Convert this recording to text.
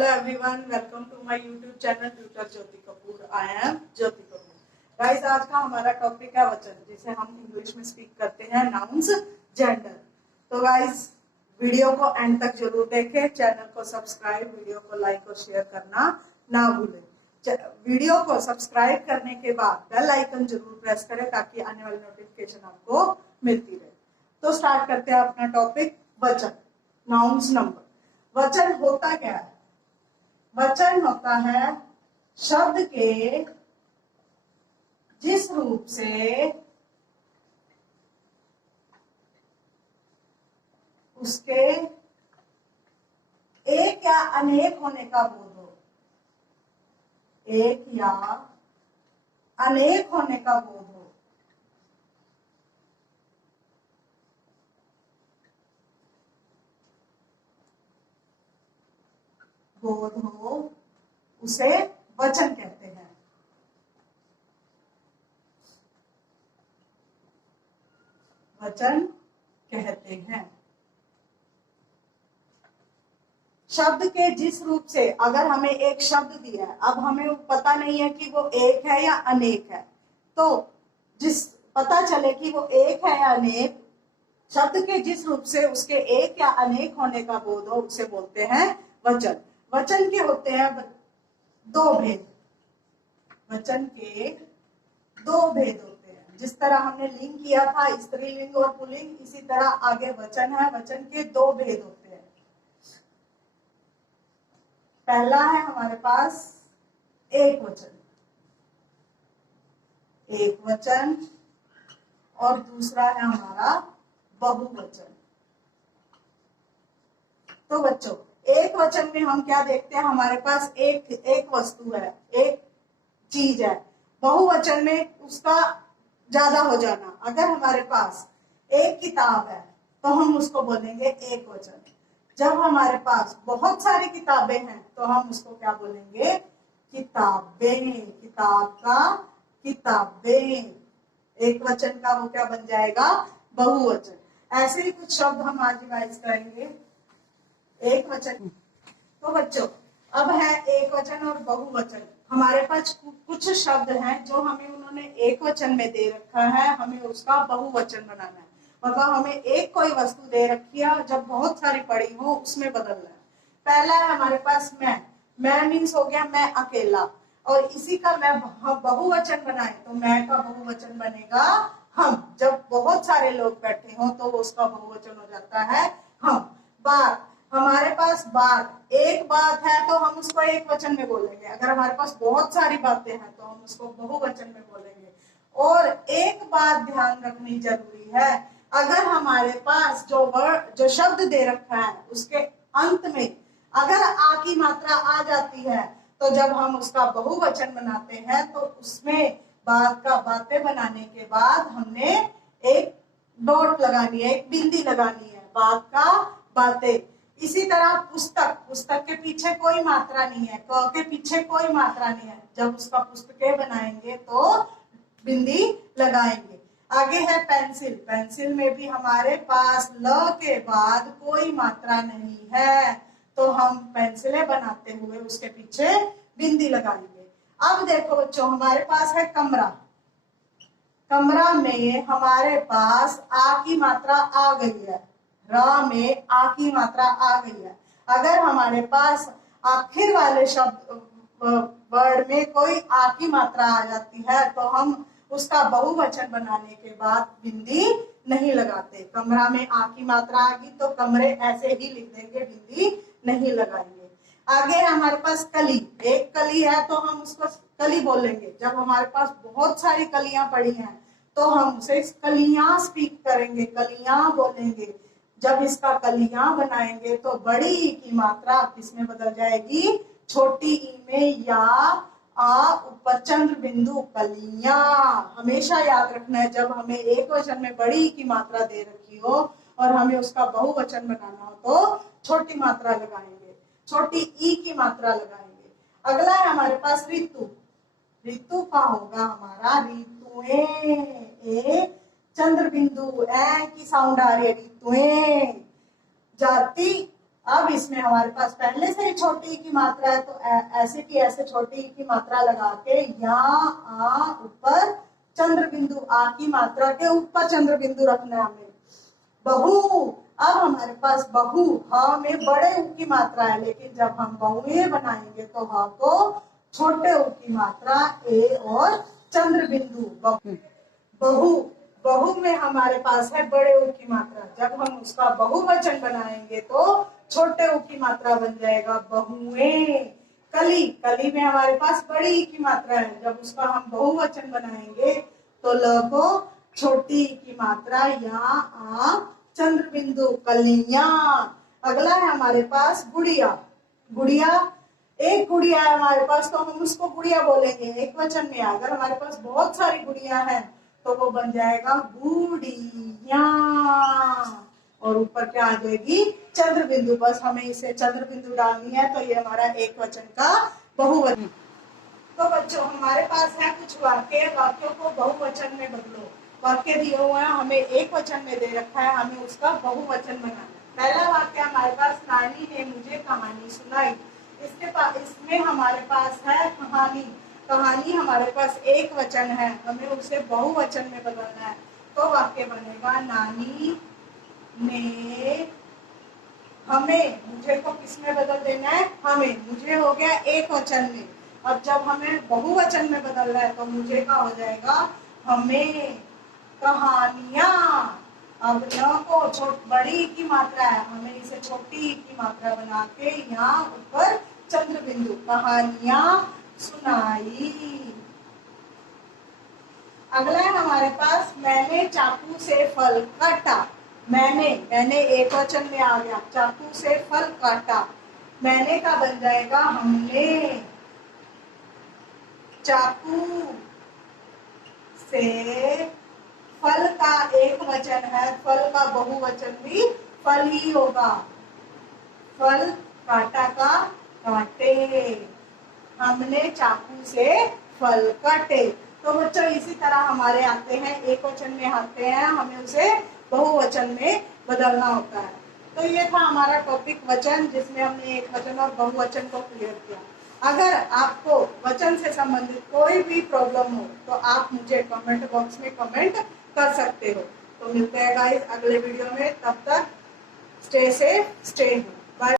Hello everyone, welcome to my YouTube channel Tutor Jyoti Kapoor. I am Jyoti Kapoor. Guys, आज का हमारा topic है वचन, जिसे हम इंग्लिश में स्पीक करते हैं नाउन्स, जेंडर। तो गाइस, वीडियो को एंड तक जरूर देखें, चैनल को सब्सक्राइब, वीडियो को लाइक और शेयर करना ना भूलें। वीडियो को सब्सक्राइब करने के बाद बेल आइकन जरूर प्रेस करें ताकि आने वाली नोटिफिकेशन आपको मिलती रहे। तो स्टार्ट करते हैं अपना टॉपिक, वचन, नाउन्स, नंबर। वचन होता क्या है? वचन होता है शब्द के जिस रूप से उसके एक या अनेक होने का बोध हो, एक या अनेक होने का बोध हो, उसे वचन कहते हैं। वचन कहते हैं शब्द के जिस रूप से, अगर हमें एक शब्द दिया है, अब हमें पता नहीं है कि वो एक है या अनेक है, तो जिस पता चले कि वो एक है या अनेक, शब्द के जिस रूप से उसके एक या अनेक होने का बोध हो, उसे बोलते हैं वचन। वचन के होते हैं दो भेद। वचन के दो भेद होते हैं। जिस तरह हमने लिंग किया था, स्त्रीलिंग और पुल्लिंग, इसी तरह आगे वचन है। वचन के दो भेद होते हैं। पहला है हमारे पास एक वचन, एक वचन, और दूसरा है हमारा बहुवचन। तो बच्चों, एक वचन में हम क्या देखते हैं? हमारे पास एक वस्तु है, एक चीज है। बहुवचन में उसका ज्यादा हो जाना। अगर हमारे पास एक किताब है तो हम उसको बोलेंगे एक वचन। जब हमारे पास बहुत सारी किताबें हैं तो हम उसको क्या बोलेंगे? किताबें। किताब का किताबें, एक वचन का वो क्या बन जाएगा? बहुवचन। ऐसे ही कुछ शब्द हम आज रिवाइज करेंगे। एक वचन। तो बच्चों, अब है एक वचन और बहुवचन। हमारे पास कुछ शब्द हैं जो हमें उन्होंने एक वचन में दे रखा है, हमें उसका बहुवचन बनाना है। मतलब हमें एक कोई वस्तु दे रखी है, जब बहुत सारी पड़ी हो उसमें बदलना है। पहला है हमारे पास मैं मीन्स हो गया मैं अकेला, और इसी का मैं बहुवचन बनाए तो मैं का बहुवचन बनेगा हम। जब बहुत सारे लोग बैठे हो तो उसका बहुवचन हो जाता है हम। बात, हमारे पास बात, एक बात है तो हम उसको एक वचन में बोलेंगे। अगर हमारे पास बहुत सारी बातें हैं तो हम उसको बहुवचन में बोलेंगे। और एक बात ध्यान रखनी जरूरी है, अगर हमारे पास जो शब्द दे रखा है उसके अंत में अगर आ की मात्रा आ जाती है, तो जब हम उसका बहुवचन बनाते हैं तो उसमें बात का बातें बनाने के बाद हमने एक डॉट लगानी है, एक बिंदी लगानी है, बात का बातें। इसी तरह पुस्तक, पुस्तक के पीछे कोई मात्रा नहीं है, क के पीछे कोई मात्रा नहीं है, जब उसका पुस्तकें बनाएंगे तो बिंदी लगाएंगे। आगे है पेंसिल। पेंसिल में भी हमारे पास ल के बाद कोई मात्रा नहीं है, तो हम पेंसिलें बनाते हुए उसके पीछे बिंदी लगाएंगे। अब देखो बच्चों, हमारे पास है कमरा। कमरा में हमारे पास आ की मात्रा आ गई है, र में आ की मात्रा आ गई है। अगर हमारे पास आखिर वाले शब्द वर्ड में कोई आ की मात्रा आ जाती है तो हम उसका बहुवचन बनाने के बाद बिंदी नहीं लगाते। कमरा में आ की मात्रा आ गई तो कमरे ऐसे ही लिख देंगे, बिंदी नहीं लगाएंगे। आगे है हमारे पास कली। एक कली है तो हम उसको कली बोलेंगे। जब हमारे पास बहुत सारी कलियां पड़ी हैं तो हम उसे कलियां स्पीक करेंगे, कलियां बोलेंगे। जब इसका कलियां बनाएंगे तो बड़ी ई की मात्रा किसमें बदल जाएगी? छोटी ई में या आ ऊपर चंद्र बिंदु, कलियां। हमेशा याद रखना है, जब हमें एक वचन में बड़ी ई की मात्रा दे रखी हो और हमें उसका बहुवचन बनाना हो तो छोटी मात्रा लगाएंगे, छोटी ई की मात्रा लगाएंगे। अगला है हमारे पास ऋतु। ऋतु का होगा हमारा ऋतुएं। ए चंद्र बिंदु, ए की साउंड आ रही है, ऋतुएं। जाति, अब इसमें हमारे पास पहले से ही छोटी ई की मात्रा है, तो ऐसे की ऐसे छोटी ई की मात्रा लगा के यहाँ आ ऊपर चंद्र बिंदु, आ की मात्रा के ऊपर चंद्र बिंदु रखना है हमें। बहु, अब हमारे पास बहु ह में बड़े ऊ की मात्रा है, लेकिन जब हम बहुए बनाएंगे तो ह को छोटे ऊ की मात्रा ए और चंद्र बिंदु। बहु, बहु में हमारे पास है बड़े ऊ की मात्रा, जब हम उसका बहुवचन बनाएंगे तो छोटे ऊ की मात्रा बन जाएगा बहुए। कली, कली में हमारे पास बड़ी ई की मात्रा है, जब उसका हम बहुवचन बनाएंगे तो ल को छोटी ई की मात्रा या आ चंद्र बिंदु कलियां। अगला है हमारे पास गुड़िया। गुड़िया, एक गुड़िया है हमारे पास तो हम उसको गुड़िया बोलेंगे, एक वचन में। अगर हमारे पास बहुत सारी गुड़िया है तो वो बन जाएगा गुड़िया, और ऊपर क्या आ जाएगी चंद्र बिंदु। बस हमें इसे चंद्र बिंदु डालनी है, तो ये हमारा एक वचन का बहुवचन। तो बच्चों हमारे पास है कुछ वाक्य, वाक्यों को बहुवचन में बदलो। वाक्य दिए हुए हैं, हमें एक वचन में दे रखा है, हमें उसका बहुवचन बनाना है। पहला वाक्य हमारे पास, नानी ने मुझे कहानी सुनाई। इसमें हमारे पास है कहानी। कहानी हमारे पास एक वचन है, हमें उसे बहुवचन में बदलना है। तो वाक्य बनेगा नानी ने हमें, मुझे को किसमें बदल देना है, हमें। मुझे हो गया एक वचन में। अब जब हमें बहुवचन में बदलना है तो मुझे का हो जाएगा हमें कहानियां। अब न को बड़ी की मात्रा है, हमें इसे छोटी की मात्रा बना के यहाँ ऊपर चंद्र बिंदु, कहानियां सुनाई। अगला है हमारे पास, मैंने चाकू से फल काटा। मैंने एक वचन में आ गया, चाकू से फल काटा। मैंने का बन जाएगा हमने। चाकू से फल का एक वचन है, फल का बहुवचन भी फल ही होगा। फल, काटा का काटे। हमने चाकू से फल काटे। तो बच्चों इसी तरह हमारे आते हैं, एक वचन में आते हैं, हमें उसे बहुवचन में बदलना होता है। तो ये था हमारा टॉपिक वचन, जिसमें हमने एक वचन और बहुवचन को क्लियर किया। अगर आपको वचन से संबंधित कोई भी प्रॉब्लम हो तो आप मुझे कमेंट बॉक्स में कमेंट कर सकते हो। तो मिलते हैं गाइस अगले वीडियो में, तब तक स्टे सेफ, स्टे होम।